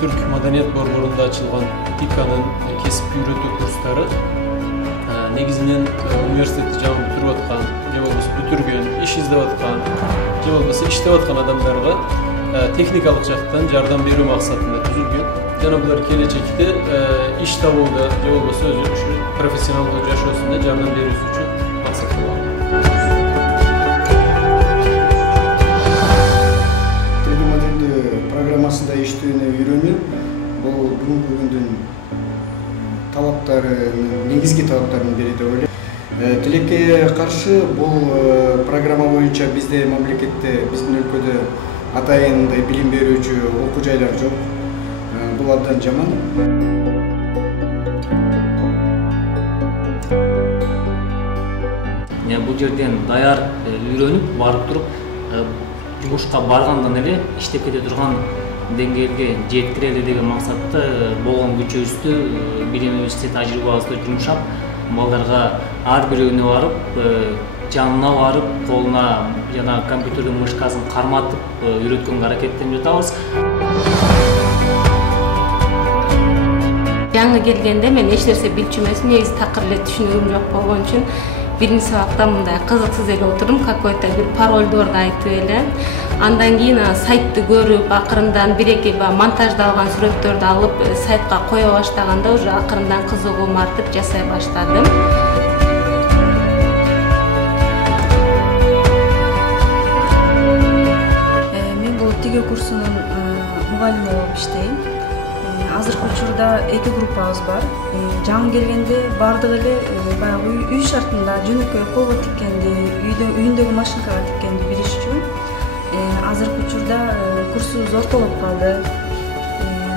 Öztürk Madaniyet Borboru'nda açılgan TİKA'nın kesip yürütü kursları negizinen üniversitede jamı bitirip atkan, je bolbosо бүтүргөн, iş izlep atkan, je bolbosо иштеп аткан адамдарга техникалык жактан жардам берүү максатында түзүлгөн. Жана булар келечекте иш табууда, же болбосо өзү профессионалдык жашоосунда жардам берүүсү үчүн максатталган. Программасында иштөөнү үйрөнүү бул бүгүнкү күндүн талаптарынын негизги талаптарынын бири деп ойлойм. Тилекке каршы бул программа боюнча бизде мамлекетте, биздин өлкөдө атайын билим берүүчү окуу жайлар жок. Бул абдан жаман. Бул жерден даяр үйрөнүп барып туруп жумушка баргандан эле иштеп кете турган деңгээлге жеткирели деген максатта болгон күчүбүздү билимибизди тажрыйбабызды жумшап балдарга ар бирөөнө барып жанына барып колуна жана компьютердин мышкасын карматып үйрөткөнгө аракеттенип жатабыз. Жаңы келгенде мен эч нерсе билчү эмесмин, негизи такыр эле түшүнүгүм жок болгон үчүн биринчи сабакта мындай кызыксыз эле отурдум, какой-то бир парольдорду айтып эле. Андан кийин сайтты көрүп, акырындан бир-эки монтаждалган сүрөттөрдү алып, сайтка кое баштаганда уже акырындан кызыгуум артып жасай баштадым. Мен бул тиге курсунун мугалими болуп иштейм. Азыркы учурда 2 группабыз бар. Жаңы келгенде бардыгы эле баягы үй шартында жөнөкөй колго тиккенди, үйүндөгү машинкага тиккенди билишчү. Азыркы учурда курсубуз ортолоп калды.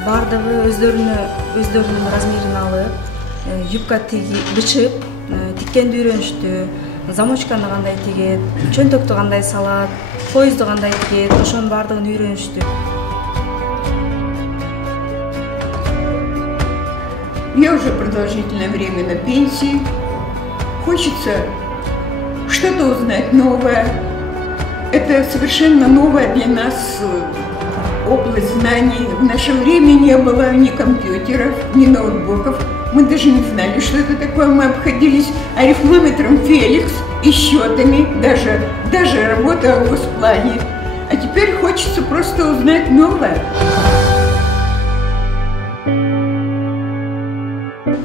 Бардыгы өздөрүнүн размерин алып, юбка бычып, тиккенди үйрөнүштү. Замочканы кандай тигет, чөнтөктү кандай салат, поездду кандай тигет, ошонун бардыгын үйрөнүштү. Я уже продолжительное время на пенсии. Хочется что-то узнать новое. Это совершенно новая для нас область знаний. В наше время не было ни компьютеров, ни ноутбуков. Мы даже не знали, что это такое. Мы обходились арифмометром Феликс и счетами, даже работа в Госплане. А теперь хочется просто узнать новое.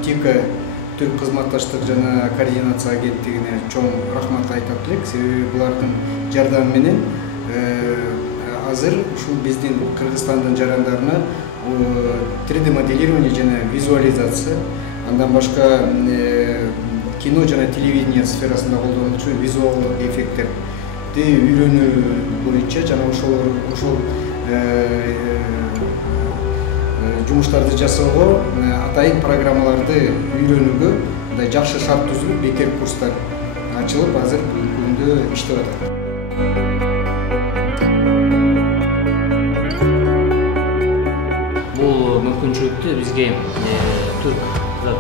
ТИКА Түрк кызматташтык жана координация агенттигине чоң рахмат айтып элек, себеби булардын жардамы менен азыр ушул биздин Кыргызстандын жарандарына 3D моделирование жана визуализация, андан башка кино жана телевидение сферасында колдонулчу визуалдык эффекттерди үйрөнүү боюнча жана ошол жумуштарды жасоого, атайын программаларды үйрөнүүгө мындай жакшы шарт түзүлүп, бекер курстар ачылып, азыр бүгүнкү күндө иштеп атат. Бул мүмкүнчүлүктү бизге Түрк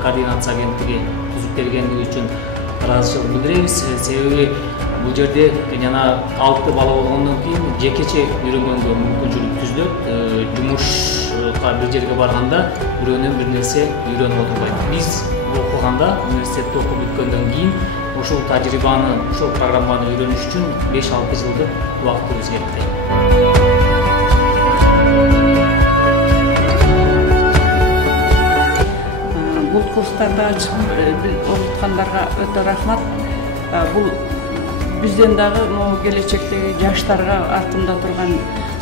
координация агенттиги түзүп бергендиги үчүн ыраазычылык билдиребиз. Себеби бул жерде жана 6 бала болгондон кийин жекече үйрөнгөнгө мүмкүнчүлүк түзүлөт. Жумушка бир жерге барганда бирөөнөн бир нерсе үйрөнүп отурбайт. Биз окуганда, университетте окуп бүткөндөн кийин ушул тажрыйбаны, ушул программаны үйрөнүш үчүн 5-6 жылдык убактыбыз кетти. Бул курстарда окуткандарга өтө рахмат. Бул бизден дагы келечектеги жаштарга, артында турган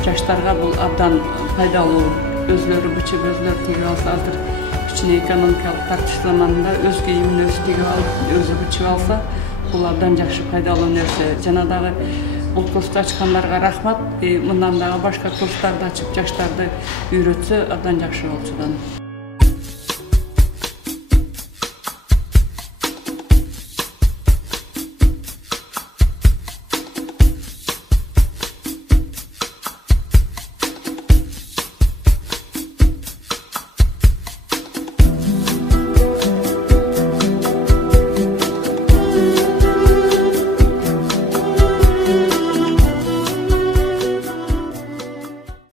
жаштарга бул абдан пайдалуу. Өзлөрү бычып, өзлөрү тигип алса, азыр кичине экономикалык тартыш заманында өз кийимин өзү тигип алып, өзү бычып алса, бул абдан жакшы пайдалуу нерсе. Жана дагы бул курсту ачкандарга рахмат. Мындан дагы башка курстарды ачып жаштарды үйрөтсө абдан жакшы болчу.